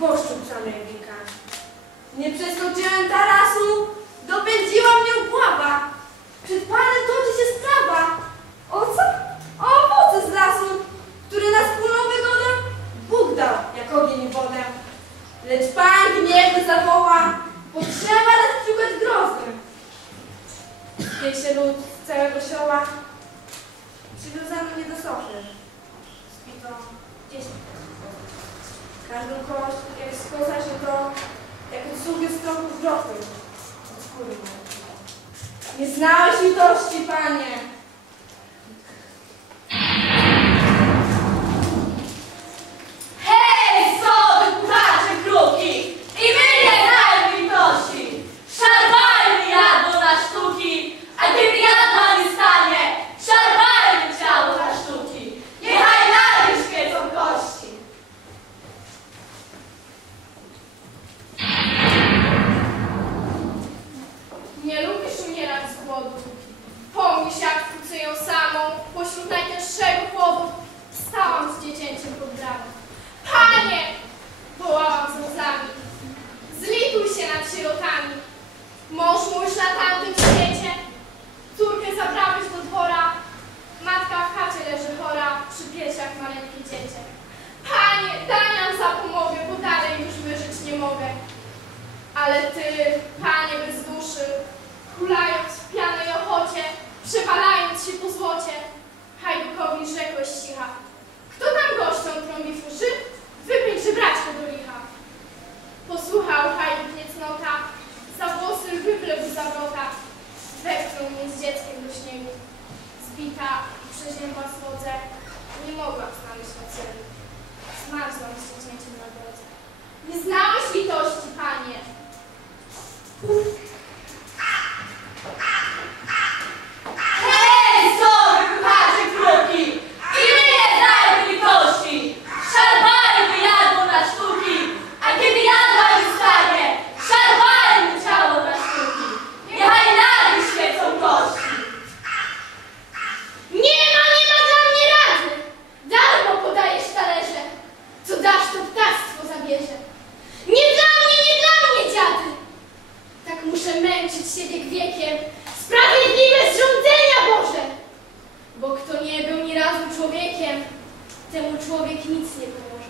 poszczupcony wilkami. Nie przeskoczyłem tarasu, dopędziła mnie głowa. Przed panem toczy się sprawa. O co? O owoce z lasu, które na wspólną wygodę Bóg dał, jak ogień i wodę. Lecz pan gniewny zawoła, potrzeba nas przykład grozny. Pięknie lud z całego sioła Znasz litości, Panie. ale ty, panie bez duszy, hulając w pianej ochocie, przepalając się po złocie, hajdukowi rzekłeś cicha. Temu człowiek nic nie pomoże.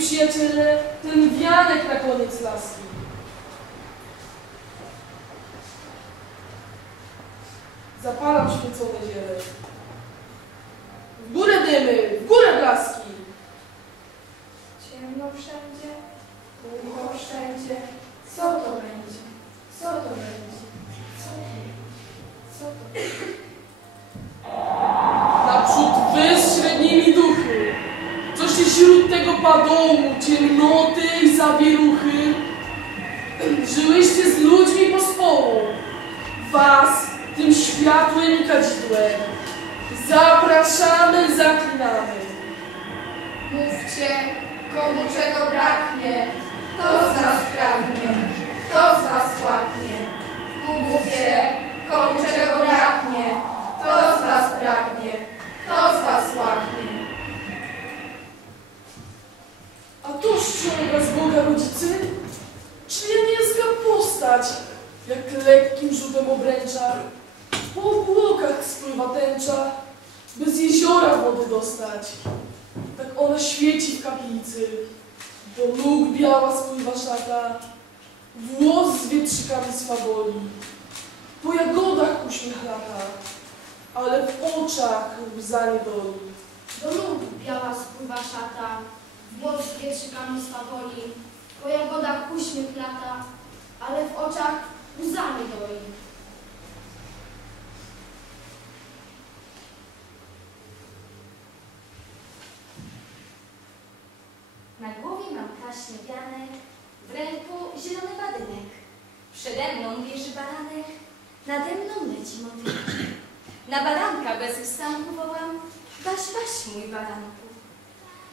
drogi przyjaciele, ten wianek na koniec laski. Zapalam świecone ziele. W górę dymy, w górę blaski. Ciemno wszędzie, długo wszędzie. Co to będzie? Co to będzie? nieba domu, ciemnoty i zawieruchy, żyłyście z ludźmi pospołu. Was, tym światłem i kadzidłem, zapraszamy, zaklinamy. Mówcie, komu czego braknie, to z was pragnie, to z was łapnie. Mówcie, komu czego braknie, to z was pragnie, to z was łapnie. Ty? Czy ja niezga postać, jak lekkim rzutem obręcza, po obłokach spływa tęcza, by z jeziora wody dostać. Tak ona świeci w kaplicy, do nóg biała spływa szata, włos z wietrzykami swawoli, po jagodach uśmiech lata, ale w oczach łza nie doli. Do nóg biała spływa szata, włos z wietrzykami swawoli, po jagodach uśmiech lata, ale w oczach łza nie doi. Na głowie mam taśmę wianek, w ręku zielony badynek. Przede mną wieży baranek, nade mną leci motyl. Na baranka bez ustanku wołam, waś, waś mój baranku.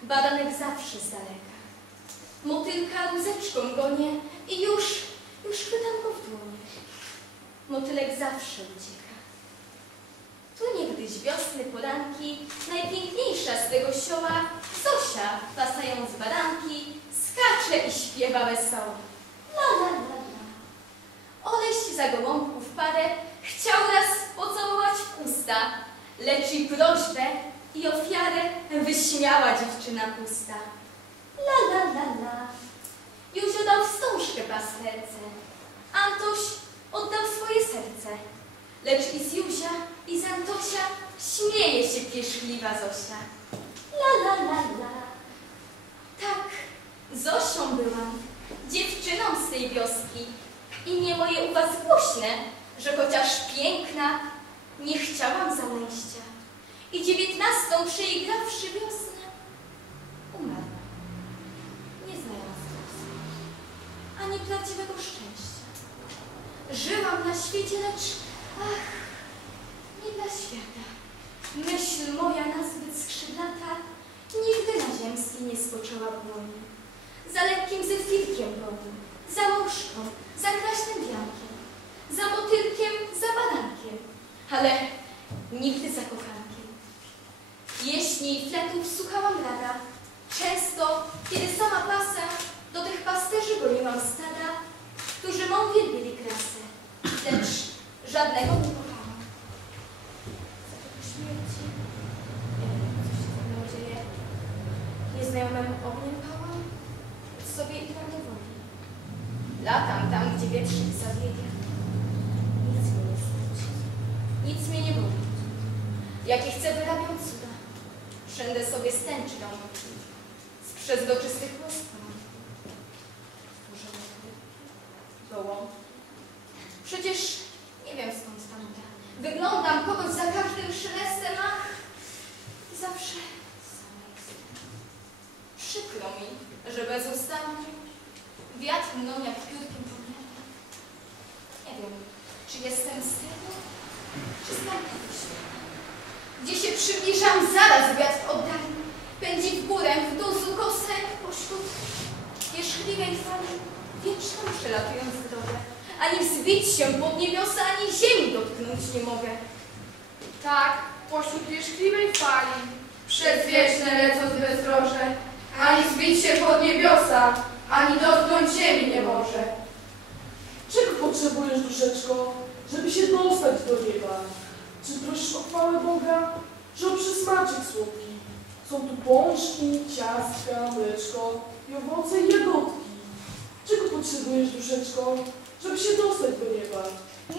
Baranek zawsze z daleka. Motylka łzeczką gonię i już, już chwytam go w dłonie. Motylek zawsze ucieka. Tu niegdyś wiosny poranki, najpiękniejsza z tego sioła, Zosia, pasając baranki, skacze i śpiewa wesoło. La, la, la, la. Oleś za gołąbków parę chciał raz pocałować w usta, lecz i prośbę i ofiarę wyśmiała dziewczyna pusta. La, la, la, la. Józio dał wstążkę pasterce, Antoś oddał swoje serce. Lecz i z Józia, i z Antosia pieszliwa Zosia. La la la la. Tak, Zosią byłam, dziewczyną z tej wioski. I nie moje u was głośne, że chociaż piękna, nie chciałam zamęścia. I dziewiętnastą przeigrawszy wiosnę, umarła. Nie znałam wprost, ani prawdziwego szczęścia. Żyłam na świecie, lecz ach, nie dla świata. Myśl moja nazbyt skrzydlata nigdy na ziemskiej nie spoczęła błoni. Za lekkim zefirkiem broni, za muszką, za kraśnym wiankiem, za motylkiem, za barankiem, ale nigdy za kochankiem. Pieśni i fletów słuchałam rada, często, kiedy sama pasę, do tych pasterzy goniłam stada, którzy mą wielbili krasę, lecz żadnego nie kochałam. Zaczeka śmierci. Nie wiem, co się ze mną dzieje. Nieznajomym ogniem pałam, sobie i na niewoli. Latam tam, gdzie wietrzyk zawiedzie. Nic mnie nie straci. Nic mnie nie boli. Jakie chcę wyrabiam cuda. Wszędę sobie stęczy dam z przezroczystych. Stworzone gołąb. Przecież nie wiem skąd tam ta. Wyglądam kogoś za każdym szelestem, ach, i zawsze sama jestem. Przykro mi, że bezustannie wiatr mną jak piórkiem pogniata. Nie wiem, czy jestem z tego, czy z tamtego świata. Gdzie się przybliżam, zaraz wiatr oddali. Pędzi w górę, w dół z ukosę, pośród wierzchliwej fali, wieczną przelatując drogę. Ani wzbić się pod niebiosa, ani ziemi dotknąć nie mogę. Tak, pośród wierzchliwej fali, przedwieczne lecąc bezdroże, ani zbić się pod niebiosa, ani dotknąć ziemi nie może. Czego potrzebujesz, duszeczko, żeby się dostać do nieba? Czy prosisz o chwałę Boga, że o słodki? Są tu pączki, ciastka, mleczko i owoce jagodki. Czego potrzebujesz, duszeczko, żeby się dostać do nieba?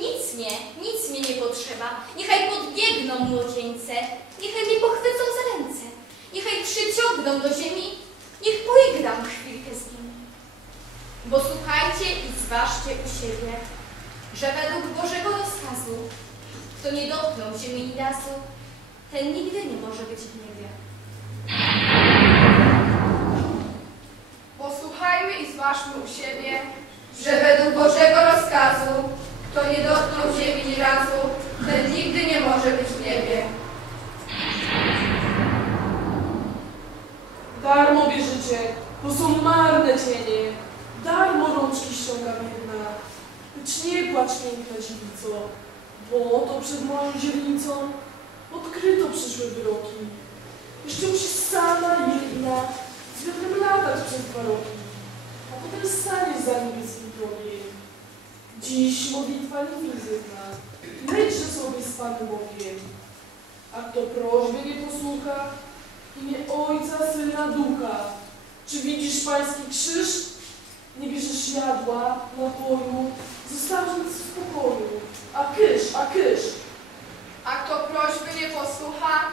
Nic mnie, nic mnie nie potrzeba. Niechaj podbiegną młodzieńce, niechaj mnie pochwycą za ręce, niechaj przyciągną do ziemi, niech poigram chwilkę z nimi. Bo słuchajcie i zważcie u siebie, że według Bożego rozkazu, kto nie dotknął ziemi ni razu, ten nigdy nie może być w niebie. Posłuchajmy i zważmy u siebie, że według Bożego rozkazu, kto nie dotknął ziemi ni razu, ten nigdy nie może być w niebie. Darmo bierzecie, to są marne cienie. Darmo rączki ściąga biedna. Lecz nie płacz piękna dziewico, bo oto przed moją dziewnicą odkryto przyszłe wyroki. Jeszcze musisz sama jedna z wiatrem latać przez dwa roki, a potem staniesz za niebieskim progiem. Dziś modlitwa nie wizytna, lećże sobie z Panem Bogiem. A kto prośby nie posłucha, imię Ojca, Syna, Ducha. Czy widzisz pański krzyż? Nie bierzesz jadła, napoju, zostawisz w spokoju. A kysz, a kysz. A kto prośby nie posłucha,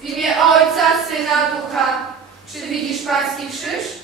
w imię Ojca, Syna, Ducha. Czy widzisz pański krzyż?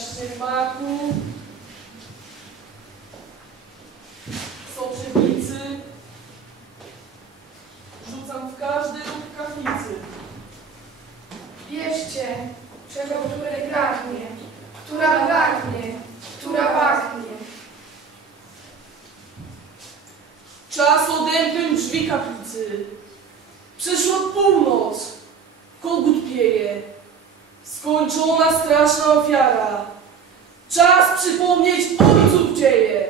Garść maku, soczewnicy. Rzucam w każdy róg kachnicy. Bierzcie, czego które pragnie, która pragnie, która pachnie. Czas odemknąć drzwi kaplicy. Przeszła północ. Kogut pieje. Skończona straszna ofiara. Czas przypomnieć ojców dzieje.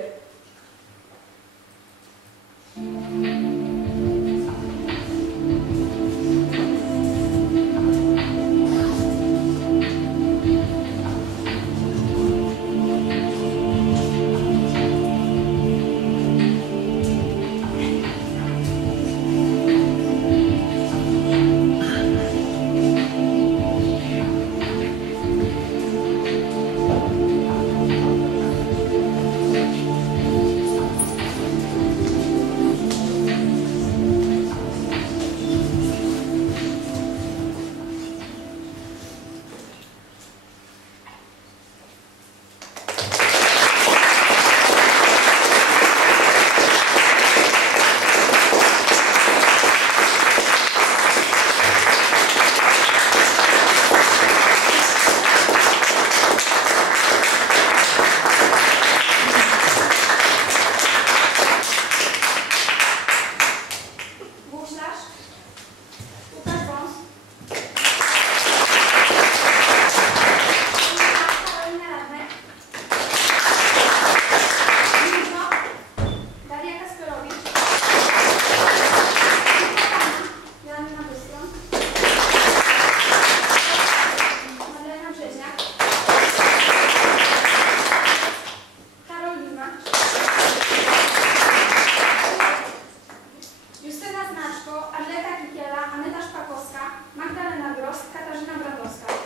Znaczko, Arleta Kikiela, Aneta Szpakowska, Magdalena Grost, Katarzyna Brandowska.